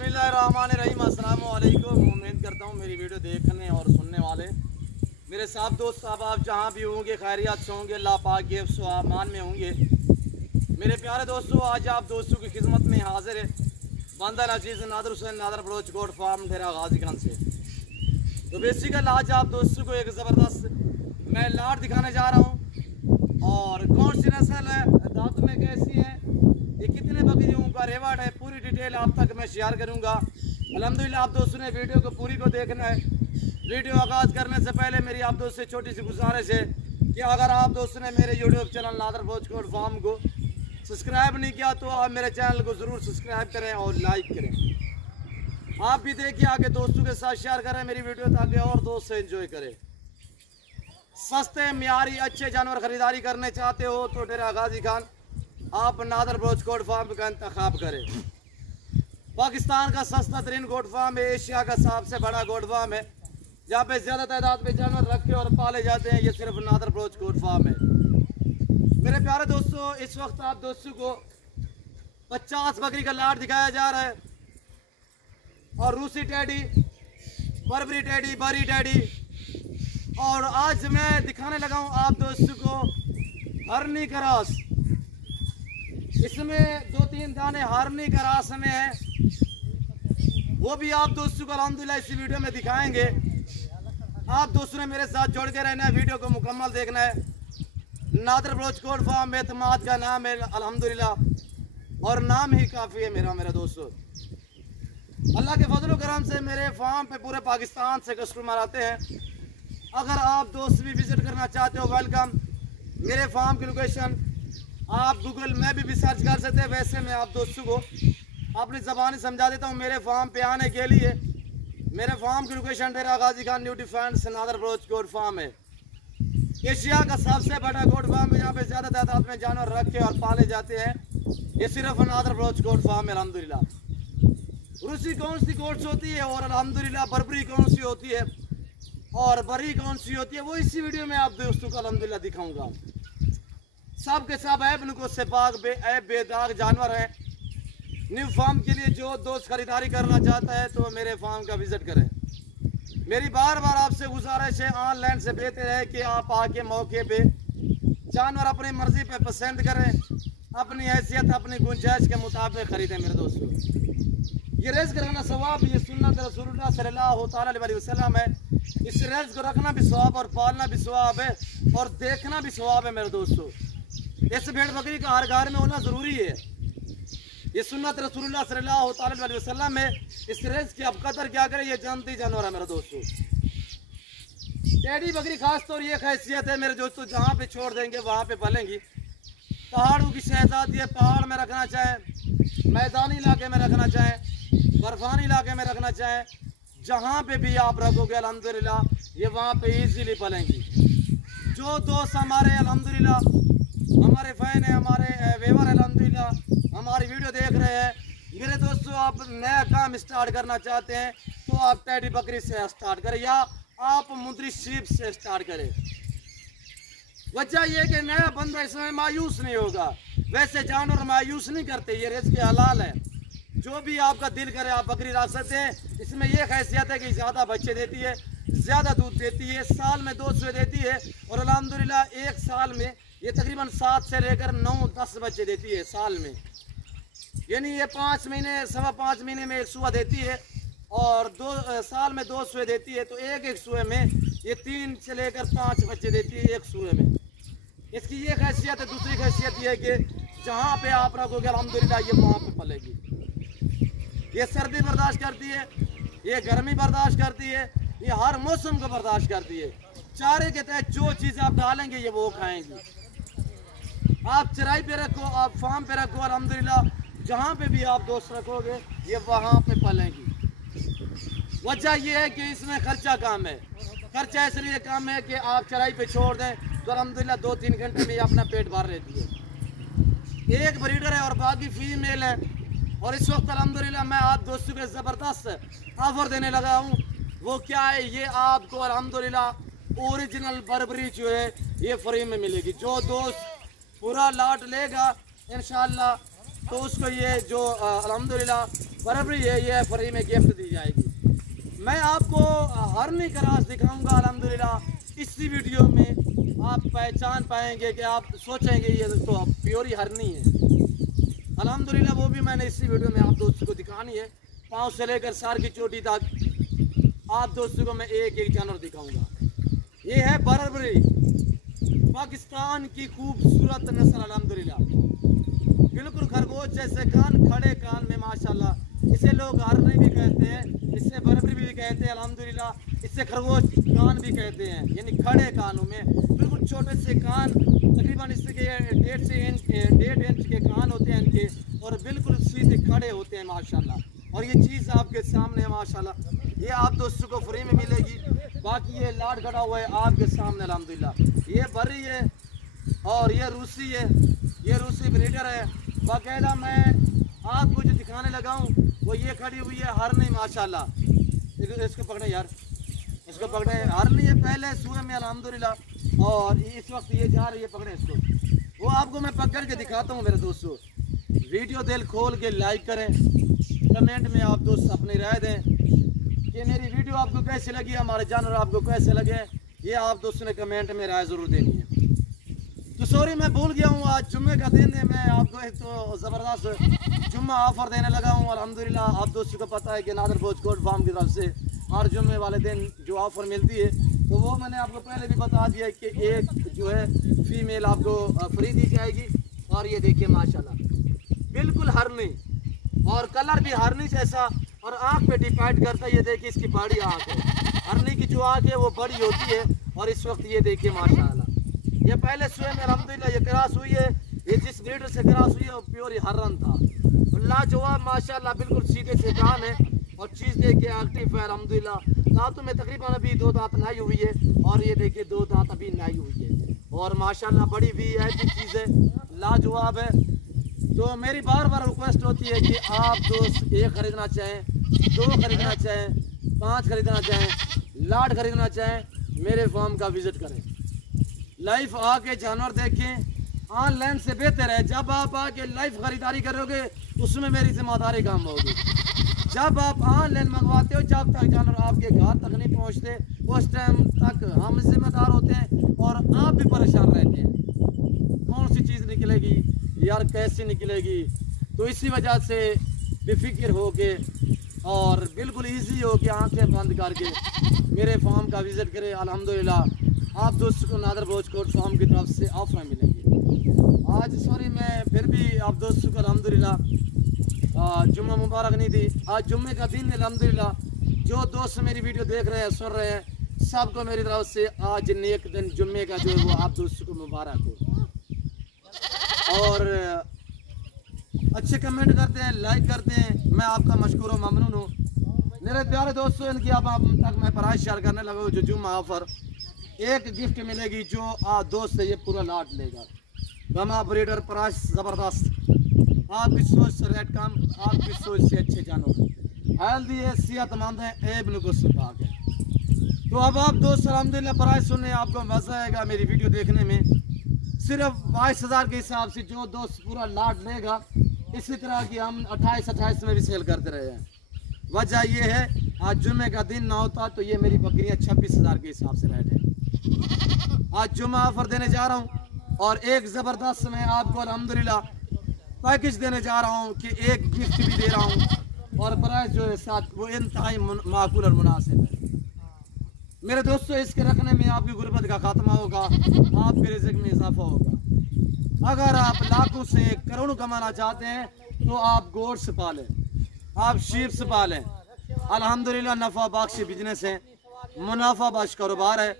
बिस्मिल्लाहिर्रहमानिर्रहीम। अस्सलाम वालेकुम। उम्मीद करता हूँ मेरी वीडियो देखने और सुनने वाले मेरे साथ दोस्त आप जहाँ भी होंगे खैरियत से होंगे, अल्लाह पाक के अमान में होंगे। मेरे प्यारे दोस्तों, आज आप दोस्तों की खिदमत में हाजिर है बंदा अजीज़ नादर हुसैन नादर बलोच गोट फार्म डेरा गाजी खान से। तो बेसिकल आज आप दोस्तों को एक ज़बरदस्त मैं लाट दिखाने जा रहा हूँ और कौन सी नस्ल है, दांत में कैसी है, ये कितने बकरियों का रेवाट है, पूरी डिटेल आप तक मैं शेयर करूंगा। अल्हम्दुलिल्लाह आप दोस्तों ने वीडियो को पूरी को देखना है। वीडियो आगाज़ करने से पहले मेरी आप दोस्त से छोटी सी गुजारिश है कि अगर आप दोस्तों ने मेरे YouTube channel Nadir Baloch goat farm को सब्सक्राइब नहीं किया तो आप मेरे चैनल को ज़रूर सब्सक्राइब करें और लाइक करें। आप भी देखिए, आगे दोस्तों के साथ शेयर करें मेरी वीडियो ताकि और दोस्त से एंजॉय करें। सस्ते म्यारी अच्छे जानवर खरीदारी करने चाहते हो तो डेरा गाजी खान आप नादर बलोच गोट फार्म का इंतखाब करें। पाकिस्तान का सस्ता तरीन गोट फार्म है, एशिया का सबसे बड़ा गोट फार्म है जहाँ पे ज़्यादा तादाद में जानवर रखे और पाले जाते हैं। ये सिर्फ नादर बलोच गोट फार्म है। मेरे प्यारे दोस्तों, इस वक्त आप दोस्तों को 50 बकरी का लाट दिखाया जा रहा है और रूसी टैडी, बर्बरी टैडी, बरी टैडी, और आज मैं दिखाने लगा हूँ आप दोस्तों को हरनी करास। इसमें 2-3 दाने हरनी करास में है, वो भी आप दोस्तों को अल्हम्दुलिल्लाह इसी वीडियो में दिखाएंगे। आप दोस्तों ने मेरे साथ जोड़ के रहना है, वीडियो को मुकम्मल देखना है। नादर बलोच गोट फार्म एतमाद का नाम है अल्हम्दुलिल्लाह, और नाम ही काफ़ी है मेरा दोस्तों। अल्लाह के फजल करम से मेरे फार्म पे पूरे पाकिस्तान से कस्टमर आते हैं। अगर आप दोस्त भी विज़िट करना चाहते हो, वेलकम। मेरे फार्म की लोकेशन आप गूगल में भी सर्च कर सकते हैं। वैसे मैं आप दोस्तों को अपनी ज़बानी समझा देता हूँ। मेरे फार्म पे आने के लिए मेरे फार्म की location Dera Ghazi Khan new defence Nadir Baloch goat farm है। एशिया का सबसे बड़ा गोट फार्म है जहाँ पे ज़्यादा तादाद में जानवर रखे और पाले जाते हैं। ये सिर्फ नादर बलोच गोट फार्म है अल्हम्दुलिल्लाह। रूसी कौन सी गोट्स होती है और अल्हम्दुलिल्लाह बर्बरी कौन सी होती है और बरी कौन सी होती है, वो इसी वीडियो में आप दोस्तों को अल्हम्दुलिल्लाह दिखाऊंगा। सब के सब ऐब नुको से पाक बेदाग जानवर हैं। न्यू फार्म के लिए जो दोस्त खरीदारी करना चाहता है तो मेरे फार्म का विज़िट करें। मेरी बार बार आपसे गुजारिश है, ऑनलाइन से बेहतर है कि आप आके मौके पे जानवर अपनी मर्ज़ी पे पसंद करें, अपनी हैसियत अपनी गुंजाइश के मुताबिक ख़रीदें। मेरे दोस्तों, ये रेज़ करना सवाब, ये सुन्नत रसूलुल्लाह सल्लल्लाहु अलैहि वसल्लम है। इस रेज़ को रखना भी सवाब और पालना भी सवाब है और देखना भी सवाब है। मेरे दोस्तों, इस भेड़ बकरी का हर घर में होना ज़रूरी है। ये सुन्नत रसूलुल्लाह सल्लल्लाहु अलैहि वसल्लम है। इस रेज़ की अब कदर क्या करें, ये जानती जानवर है। मेरे दोस्तों, टेडी बकरी खास तौर ये हैसियत है मेरे दोस्तों, जहाँ पे छोड़ देंगे वहाँ पे पलेंगी। पहाड़ों की शहजादी है, पहाड़ में रखना चाहें, मैदानी इलाके में रखना चाहें, बर्फानी इलाके में रखना चाहें, जहाँ पे भी आप रखोगे अल्हम्दुलिल्लाह ये वहाँ पे इजीली पलेंगी। जो दोस्त हमारे अल्हम्दुलिल्लाह हमारे फ़ैन है, हमारे वेवर अल्हम्दुलिल्लाह हमारी वीडियो देख रहे हैं, मेरे दोस्तों आप नया काम स्टार्ट करना चाहते हैं तो आप टैडी बकरी से स्टार्ट करें या आप मुंदरी शीप से स्टार्ट करें। वजह यह कि नया बंदा इसमें मायूस नहीं होगा। वैसे जानवर मायूस नहीं करते, ये रिज़्क़ के हलाल है। जो भी आपका दिल करे आप बकरी रख सकते हैं। इसमें यह हैसियत है कि ज़्यादा बच्चे देती है, ज़्यादा दूध देती है, साल में 2 सुए देती है और अल्हम्दुलिल्लाह एक साल में ये तकरीबन 7 से लेकर 9-10 बच्चे देती है साल में। यानी ये 5 महीने 5.25 महीने में 1 सुआ देती है और 2 साल में 2 सुए देती है। तो एक सुए में ये 3 से लेकर 5 बच्चे देती है एक सुए में। इसकी ये हैसियत है। दूसरी हैसियत ये है कि जहाँ पे आप रखोगे अल्हम्दुलिल्लाह ये वहाँ पे पलेगी। ये सर्दी बर्दाश्त करती है, ये गर्मी बर्दाश्त करती है, ये हर मौसम को बर्दाश्त करती है। चारे के तहत जो चीज़ आप डालेंगे ये वो खाएंगी। आप चराई पे रखो, आप फार्म पे रखो, अल्हम्दुलिल्लाह जहाँ पे भी आप दोस्त रखोगे ये वहाँ पे पलेंगी। वजह यह है कि इसमें खर्चा कम है। खर्चा इसलिए कम है कि आप चराई पे छोड़ दें तो अल्हम्दुलिल्लाह 2-3 घंटे में ये अपना पेट भर लेती है। एक ब्रीडर है और बाकी फीमेल है। और इस वक्त अल्हम्दुलिल्लाह मैं आप दोस्तों को ज़बरदस्त ऑफर देने लगा हूँ। वो क्या है, ये आपको अल्हम्दुलिल्लाह ओरिजिनल बर्बरी जो है ये फ्री में मिलेगी। जो दोस्त पूरा लाट लेगा इंशाअल्लाह तो उसको ये जो अल्हम्दुलिल्लाह बराबर ये फ्री में गिफ्ट दी जाएगी। मैं आपको हरनी क्रास दिखाऊंगा अल्हम्दुलिल्लाह। इसी वीडियो में आप पहचान पाएंगे कि आप सोचेंगे ये तो प्योरी हरनी है अल्हम्दुलिल्लाह। वो भी मैंने इसी वीडियो में आप दोस्तों को दिखानी है, पाँव से लेकर सर की चोटी तक आप दोस्तों को मैं एक एक जानवर दिखाऊंगा। ये है बरबरी, पाकिस्तान की खूबसूरत नस्ल अल्हम्दुलिल्लाह। बिल्कुल खरगोश जैसे कान, खड़े कान में माशाल्लाह। इसे लोग हरनी भी कहते हैं, इससे बरबरी भी कहते हैं अल्हम्दुलिल्लाह। इससे खरगोश कान भी कहते हैं, यानी खड़े कानों में बिल्कुल छोटे से कान, तकरीबन इसके 1.5 इंच के कान होते हैं इनके, और बिल्कुल सीधे खड़े होते हैं माशाल्लाह। और ये चीज़ आपके सामने है माशाल्लाह, ये आप दोस्तों को फ्री में मिलेगी। बाकी ये लाट खड़ा हुआ है आपके सामने अल्हम्दुलिल्लाह। ये बर्री है और ये रूसी है, ये रूसी ब्रीडर है बाकायदा। मैं आपको जो दिखाने लगा हूँ वो ये खड़ी हुई है हरनी माशाल्लाह। इसको पकड़े यार, इसको पकड़े। हरनी है पहले सूए में अल्हम्दुलिल्लाह, और इस वक्त ये जा रही है, पकड़े इसको। वो आपको मैं पकड़ के दिखाता हूँ मेरे दोस्तों। वीडियो दिल खोल के लाइक करें, कमेंट में आप दोस्त अपनी राय दें कि मेरी वीडियो आपको कैसी लगी, हमारे जानवर आपको कैसे लगे, ये आप दोस्तों ने कमेंट में राय ज़रूर देनी है। तो सॉरी मैं भूल गया हूँ, आज जुम्मे का दिन है। मैं आपको एक तो ज़बरदस्त जुम्मा ऑफ़र देने लगा हूँ अल्हम्दुलिल्लाह। आप दोस्तों को पता है कि नादर भोजकोट फार्म की तरफ से हर जुम्मे वाले दिन जो ऑफ़र मिलती है, तो वो मैंने आपको पहले भी बता दिया कि एक जो है फ़ीमेल आपको फ्री दी जाएगी। और ये देखिए माशाल्लाह बिल्कुल हरनी, और कलर भी हरनी जैसा, और आँख पे डिपेंड करता है। ये देखिए इसकी बड़ी आँख है, हरनी की जो आँख है वो बड़ी होती है। और इस वक्त ये देखिए माशाल्लाह, ये पहले सुबह में अल्हम्दुलिल्लाह ये क्रॉस हुई है। ये जिस ब्रीडर से क्रॉस हुई है वो प्योर हरन था, लाजवाब माशाल्लाह, बिल्कुल सीधे से कान है और चीज़ देखिए एक्टिव है अल्हम्दुलिल्लाह। दांतों में तकरीबन अभी 2 दांत नई हुई है, और ये देखिए 2 दांत अभी नई हुई है, और माशाल्लाह बड़ी भी ऐसी चीज़ है, लाजवाब है। तो मेरी बार बार रिक्वेस्ट होती है कि आप दोस्त 1 खरीदना चाहें, 2 खरीदना चाहें, 5 खरीदना चाहें, लाट खरीदना चाहें, मेरे फार्म का विज़िट करें, लाइव आके जानवर देखें। ऑनलाइन से बेहतर है, जब आप आके लाइव खरीदारी करोगे उसमें मेरी जिम्मेदारी काम होगी। जब आप ऑनलाइन मंगवाते हो, जब तक जानवर आपके घर तक नहीं पहुंचते, उस टाइम तक हम जिम्मेदार होते हैं और आप भी परेशान रहते हैं, कौन सी चीज़ निकलेगी यार, कैसी निकलेगी। तो इसी वजह से बेफिक्र हो के और बिल्कुल ईजी हो के आँखें बंद करके मेरे फार्म का विज़िट करें। अल्हम्दुलिल्लाह आप दोस्तों को नादर भोजकोट फार्म की तरफ से ऑफर मिलेंगे। आज सॉरी मैं फिर भी आप दोस्तों को अल्हम्दुलिल्लाह जुम्मा मुबारक नहीं दी, आज जुम्मे का दिन अल्हम्दुलिल्लाह। जो दोस्त मेरी वीडियो देख रहे हैं, सुन रहे हैं, सबको मेरी तरफ से आज नेक दिन जुम्मे का जो है वो आप दोस्तों को मुबारक हो। और अच्छे कमेंट करते हैं, लाइक करते हैं, मैं आपका मशकूर व ममनून हूँ। मेरे प्यारे दोस्तों, इनकी अब तक मैं प्राइस शेयर करने लगा हूँ। जो जुम्मा ऑफर, एक गिफ्ट मिलेगी जो आप दोस्त से ये पूरा लाट लेगा। गमा ब्रीडर प्राइस ज़बरदस्त, आपकी सोच से रेट कम, आपकी सोच से अच्छे जानवर, हेल्दी है, सेहतमंद है, एब नुकुस पाक है। तो अब आप दोस्त अल्हम्दुलिल्लाह प्राइस सुनने आपको मज़ा आएगा मेरी वीडियो देखने में। सिर्फ 22,000 के हिसाब से जो दोस्त पूरा लाट लेगा, इसी तरह की हम 28 में भी सेल करते रहे हैं। वजह ये है आज जुम्मे का दिन ना होता तो ये मेरी बकरियाँ 26,000 के हिसाब से रेट है। आज जुम्मा ऑफर देने जा रहा हूँ और एक ज़बरदस्त मैं आपको अल्हम्दुलिल्लाह पैकेज देने जा रहा हूँ कि एक गिफ्ट भी दे रहा हूँ, और प्राइस जो है साथ वो इंतहाई माकूल और मुनासिब है। मेरे दोस्तों, इसके रखने में आपकी गुर्बत का खात्मा होगा, आपके रिज़्क़ में इजाफा होगा। अगर आप लाखों से करोड़ों कमाना चाहते हैं तो आप गोट्स पालें, आप शीप्स पालें। अल्हम्दुलिल्लाह नफ़ा बख्श बिजनेस है, मुनाफा बख्श कारोबार है।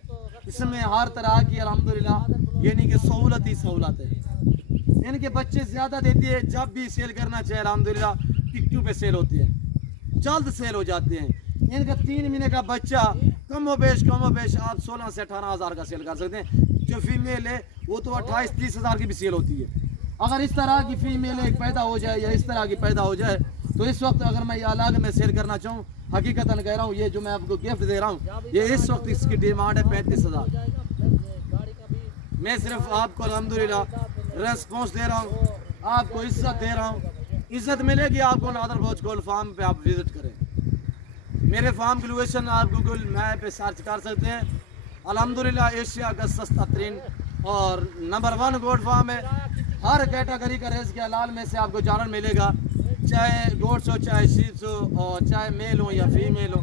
इसमें हर तरह की अल्हम्दुलिल्लाह यानी कि सहूलत ही सहूलत है। इनके बच्चे ज़्यादा देती है, जब भी सेल करना चाहिए अल्हम्दुलिल्लाह टिकटू पे सेल होती है, जल्द सेल हो जाते हैं। इनका 3 महीने का बच्चा कम व बेश आप 16 से 18 हज़ार का सेल कर सकते हैं। जो फीमेल है वो तो 28-30 हज़ार की भी सेल होती है। अगर इस तरह की फीमेल एक पैदा हो जाए या इस तरह की पैदा हो जाए तो इस वक्त अगर मैं ये अलग में सेल करना चाहूँ, हकीकतन कह रहा हूँ, ये जो मैं आपको गिफ्ट दे रहा हूँ, ये इस वक्त इसकी डिमांड है 35,000। मैं सिर्फ आपको अल्हम्दुलिल्लाह रेस्पॉन्स दे रहा हूँ, आपको इज्जत दे रहा हूँ, इज्जत मिलेगी आपको। नादर भोज गोल्ड फार्म पे आप विजिट करें। मेरे फार्म की लोकेशन आप गूगल मैप पे सर्च कर सकते हैं। अल्हम्दुलिल्लाह एशिया का सस्ता तरीन और नंबर 1 गोट फार्म है। हर कैटेगरी का रेस के हलाल में से आपको जानवर मिलेगा, चाहे गोट्स हो, चाहे शीप्स हो, और चाहे मेल हो या फीमेल हो,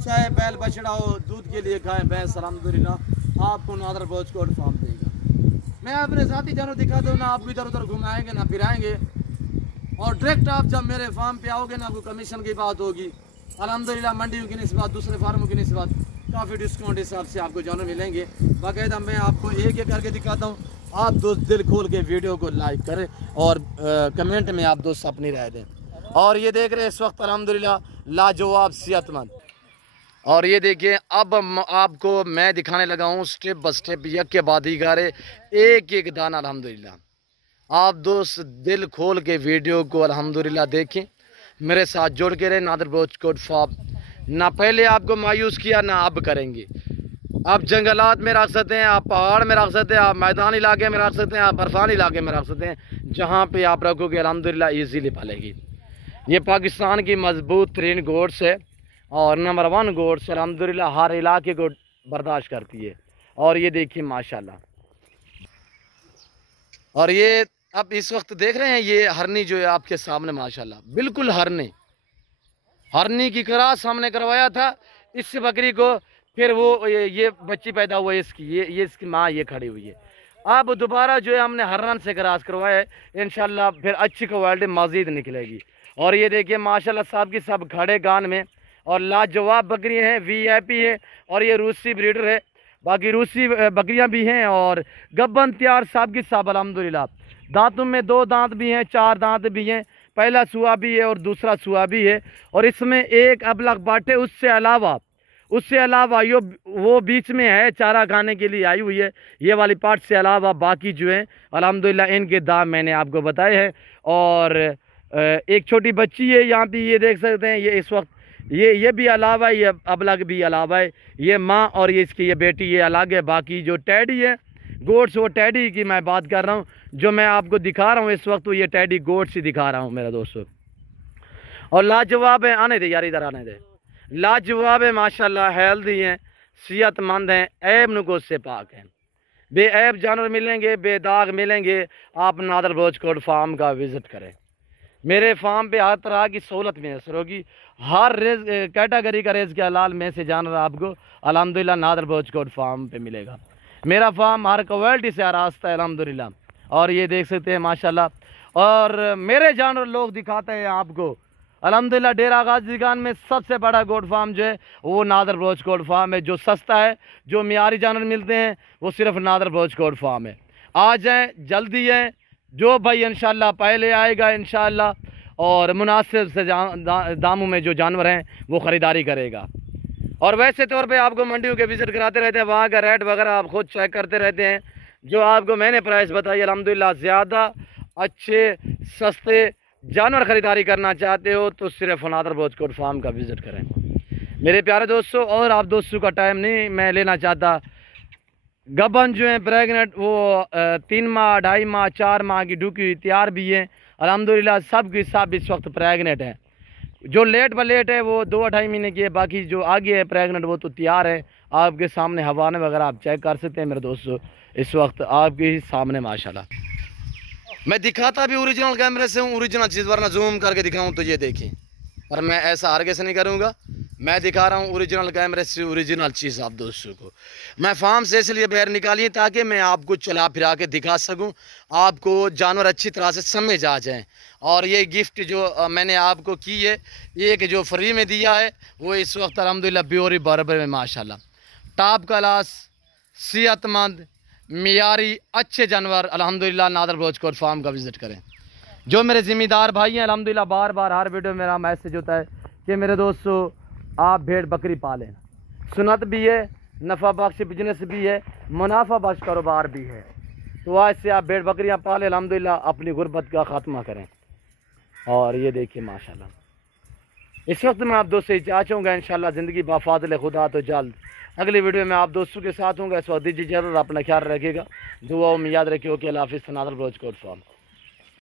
चाहे बैल बछड़ा हो, दूध के लिए गाय भैंस, अल्हम्दुलिल्लाह आपको नादर भोज गोट फार्म देगा। मैं अपने साथी जानवर दिखाता हूँ ना, आपको इधर उधर घुमाएंगे ना फिराएंगे, और डायरेक्ट आप जब मेरे फार्म पे आओगे ना, आपको कमीशन की बात होगी। अल्हम्दुलिल्लाह मंडियों की निस्बत, दूसरे फार्मों की निस्बत काफ़ी डिस्काउंट हिसाब से आपको जानवर मिलेंगे। बाकायदा मैं आपको एक एक करके दिखाता हूँ। आप दोस्त दिल खोल के वीडियो को लाइक करें और कमेंट में आप दोस्त अपनी राय दें। और ये देख रहे हैं इस वक्त अल्हम्दुलिल्लाह लाजवाब सेहतमंद। और ये देखिए अब आपको मैं दिखाने लगा हूँ स्टेप बाय स्टेप, यक के बाद ही गारे एक एक दाना। अल्हम्दुलिल्लाह आप दोस्त दिल खोल के वीडियो को अल्हम्दुलिल्लाह देखें, मेरे साथ जुड़ के रहे। नादर भोज गोट फार्म ना पहले आपको मायूस किया ना अब करेंगे। आप जंगलात में रख सकते हैं, आप पहाड़ में रख सकते हैं, आप मैदानी इलाके में रख सकते हैं, आप बर्फानी इलाके में रख सकते हैं। जहाँ पे आप रखोगे अल्हम्दुलिल्लाह ईजीली पलेगी। ये पाकिस्तान की मजबूत तरीन गोट्स है और नंबर 1 गोट्स अल्हम्दुलिल्लाह हर इलाके को बर्दाश्त करती है। और ये देखिए माशाल्लाह। और ये आप इस वक्त देख रहे हैं ये हरनी जो है आपके सामने माशाल्लाह, बिल्कुल हरनी की क्रास हमने करवाया था इस बकरी को, फिर वो ये बच्ची पैदा हुआ है इसकी, ये इसकी माँ ये खड़ी हुई है। अब दोबारा जो है हमने हरन से क्रास करवाया है, इंशाल्लाह फिर अच्छी क्वालिटी मज़ीद निकलेगी। और ये देखिए माशाल्लाह साहब की सब खड़े गान में और लाजवाब बकरियाँ हैं, VIP है और ये रूसी ब्रीडर है। बाकी रूसी बकरियाँ भी हैं और गब्बन तैयार साहब की साहब अल्हम्दुलिल्लाह। दांतों में 2 दांत भी हैं, 4 दांत भी हैं, पहला सुआ भी है और दूसरा सुआ भी है। और इसमें एक अबलग बाटे, उससे अलावा यो वो बीच में है चारा खाने के लिए आई हुई है। ये वाली पार्ट से अलावा बाकी जो है अल्हम्दुलिल्लाह इनके दाम मैंने आपको बताए हैं। और एक छोटी बच्ची है यहाँ पे, ये देख सकते हैं। ये इस वक्त ये भी अलावा है, ये अबलग भी अलावा है। ये माँ और ये इसकी ये बेटी ये अलग है। बाकी जो टैडी है गोट्स, वो टैडी की मैं बात कर रहा हूँ। जो मैं आपको दिखा रहा हूँ इस वक्त, तो ये टैडी गोट्स ही दिखा रहा हूँ मेरा दोस्तों। और लाजवाब है, आने दे यार इधर आने दे, लाजवाब है माशाल्लाह, हेल्दी हैं, सेहतमंद हैं, ऐब नुको से पाक हैं। बेऐब जानवर मिलेंगे, बेदाग मिलेंगे। आप नादर भोज गोट फार्म का विज़िट करें। मेरे फार्म पे हर तरह की सहूलत मैसर होगी। हर कैटेगरी का रेस के हलाल में से जानवर आपको अल्हम्दुलिल्लाह नादर भोज गोट फार्म पे मिलेगा। मेरा फार्म हर क्वालिटी से आरास्ता है अल्हम्दुलिल्लाह। और ये देख सकते हैं माशाल्लाह। और मेरे जानवर लोग दिखाते हैं आपको अल्हम्दुलिल्लाह। डेरा गाजी खान में सबसे बड़ा गोट फार्म जो है वो नादर भोज गोट फार्म है। जो सस्ता है, जो मियारी जानवर मिलते हैं वो सिर्फ नादर भोज गोट फार्म है। आ जाएँ, जल्दी है। जो भाई इंशाल्लाह पहले आएगा इंशाल्लाह और मुनासिब से दामों में जो जानवर हैं वो ख़रीदारी करेगा। और वैसे तौर पे आपको मंडियों के विज़िट कराते रहते हैं, वहाँ का रेट वगैरह आप खुद चेक करते रहते हैं। जो आपको मैंने प्राइस बताई अल्हम्दुलिल्लाह, ज़्यादा अच्छे सस्ते जानवर ख़रीदारी करना चाहते हो तो सिर्फ नादर भोज गोट फार्म का विज़िट करें मेरे प्यारे दोस्तों। और आप दोस्तों का टाइम नहीं मैं लेना चाहता। गबन जो है प्रेगनेंट वो 3 माह 2.5 माह 4 माह की ढुकी हुई तैयार भी है अल्हम्दुलिल्लाह। सब की सब इस वक्त प्रेगनेंट है। जो लेट है वो 2-2.5 महीने की है, बाकी जो आगे है प्रेगनेंट वो तो तैयार है। आपके सामने हवाने वगैरह आप चेक कर सकते हैं मेरे दोस्तों, इस वक्त आपके सामने माशाल्लाह। मैं दिखाता भी ओरिजिनल कैमरे से हूँ, ओरिजिनल चीज़, वरना जूम करके दिखाऊँ तो ये देखें, पर मैं ऐसा हरगिज़ नहीं करूँगा। मैं दिखा रहा हूँ ओरिजिनल कैमरे से ओरिजिनल चीज़ आप दोस्तों को। मैं फार्म से इसलिए बाहर निकाली ताकि मैं आपको चला फिरा के दिखा सकूँ, आपको जानवर अच्छी तरह से समझ आ जाएँ। और ये गिफ्ट जो मैंने आपको की है, एक जो फ्री में दिया है वो इस वक्त अल्हम्दुलिल्लाह ब्योरी बराबर में माशाल्लाह टॉप क्लास सेहतमंद मियारी अच्छे जानवर अल्हम्दुलिल्लाह नादर भोज गोट फार्म का विज़िट करें। जो मेरे ज़िम्मेदार भाई हैं अल्हम्दुलिल्लाह, बार बार हर वीडियो में मेरा मैसेज होता है कि मेरे दोस्तों आप भेड़ बकरी पालें, सुन्नत भी है, नफ़ा बख्श बिजनेस भी है, मुनाफा बख्श कारोबार भी है। तो आज से आप भेड़ बकरियां पालें, अल्हम्दुलिल्लाह अपनी गुर्बत का ख़ात्मा करें। और ये देखिए माशाल्लाह, इस वक्त मैं आप दोस्तों से चाहूँगा इंशाल्लाह ज़िंदगी बाफाज़िल खुदा तो जल्द अगली वीडियो में आप दोस्तों के साथ होंगे। इस वक्त दीजिए, जरूर अपना ख्याल रखिएगा, दुआओं में याद रखिए कि अल्लाह हाफ़िज़। नादर भोज गोट फार्म।